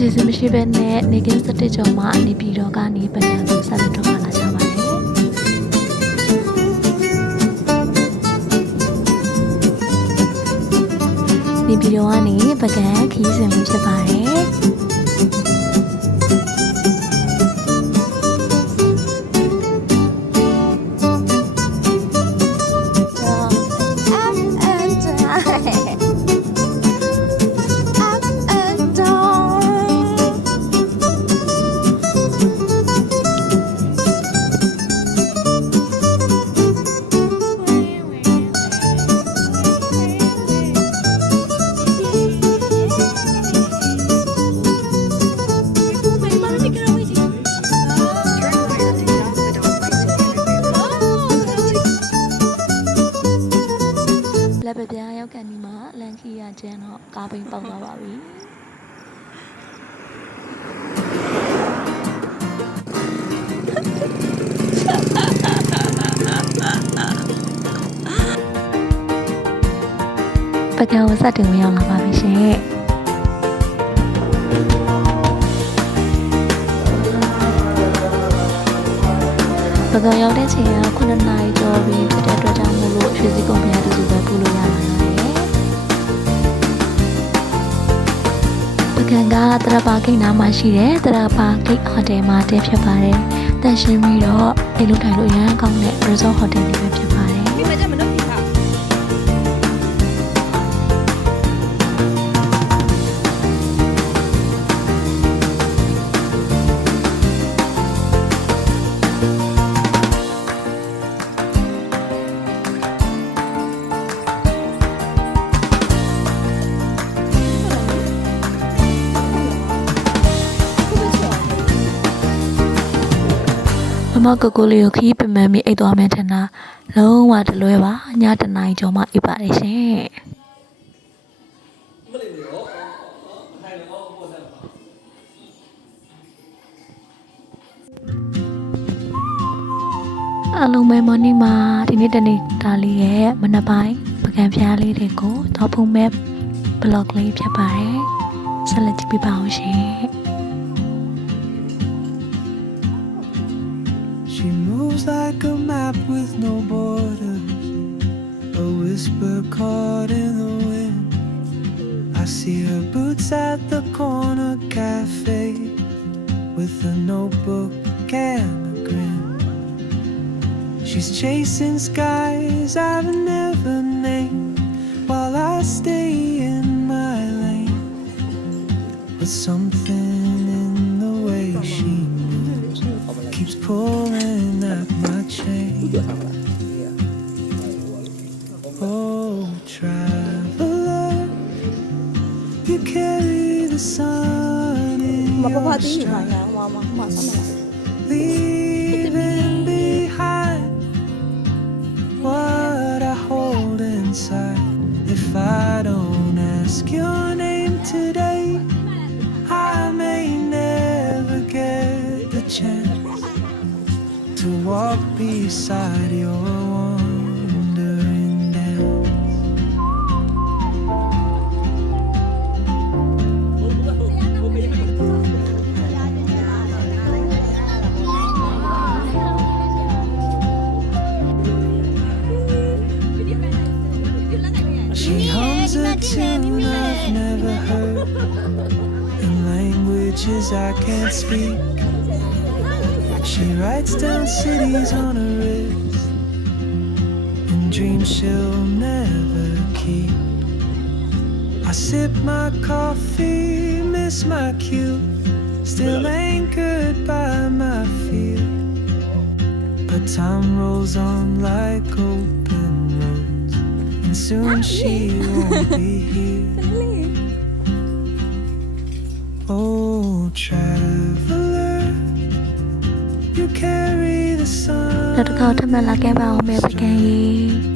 စီစဉ်မရှိဘဲနဲ့နေကင်းစတစ်ကျော်မှာနေပြည်တော်ကနေပကံကိုဆက်လက်ထွက်လာကြပါတယ်နေပြည်တော်ကနေပကံခီးစဉ်ဖြစ်ပါတယ်လက်ပပြားရောက်ကန်ဒီမှာလန်ခီရကျန်းတော့ကားပိန်ပေါက်သွားပါပြီပကံဝစတင်ဝင်ရောက်လာပါပြီရှင်ပကံရောက်တဲ့ချိန်က9 နာရီကျော်ပြီဖြစ်တဲ့အတွက်ကြောင့်မို့လို့ရွှေစည်းကုန်းဘုရားတူတူပဲပူလို့ရလာတယ်ပကံကတရပါဂိတ်နားမှာရှိတဲ့တရပါဂိတ်ဟိုတယ်မှာတည်းဖြစ်ပါတယ်တန်ရှင်းပြီးတော့အိမ်လုံးထိုင်လို့ရမ်းကောင်းတဲ့ resort hotel လေးပဲဖြစ်ပါတယ်ဒီမှာကျမလုပ်ပြပါမကကိုလေးကိုခီးပင်မမီအိတ်သွားမယ်ထင်တာလုံးဝတလွဲပါညတနာရီကျော်မှအိပ်ပါတယ်ရှင်အလုံးမဲမနီမှာဒီနေ့တနေ့ဒါလေးရဲ့မနက်ပိုင်းပကံဖျားလေးတွေကိုတော့ဖုံးမဲ့ဘလော့လေးဖြစ်ပါတယ်ဆက်လက်ကြည့်ပြပါအောင်ရှင် She moves like a map with no borders, a whisper caught in the wind. I see her boots at the corner cafe with a notebook and a grin. She's chasing skies I've never named while I stay in my lane. But something in the way she moves keeps pulling at my chain. Oh, traveler, you carry the sun in your stride, leaving behind what I hold inside. If I don't ask your name today, I may never get the chance to walk beside your wandering dance. She hums a tune I've never heard in languages I can't speak. She writes down cities on her wrist and dreams she'll never keep. I sip my coffee, miss my cue, still anchored by my fear. But time rolls on like open roads, and soon she won't be here. Oh, traveler, you carry the sun. နောက်တစ်ခါထပ်မံလာခဲ့ပါအောင်မယ်ပကံကြီး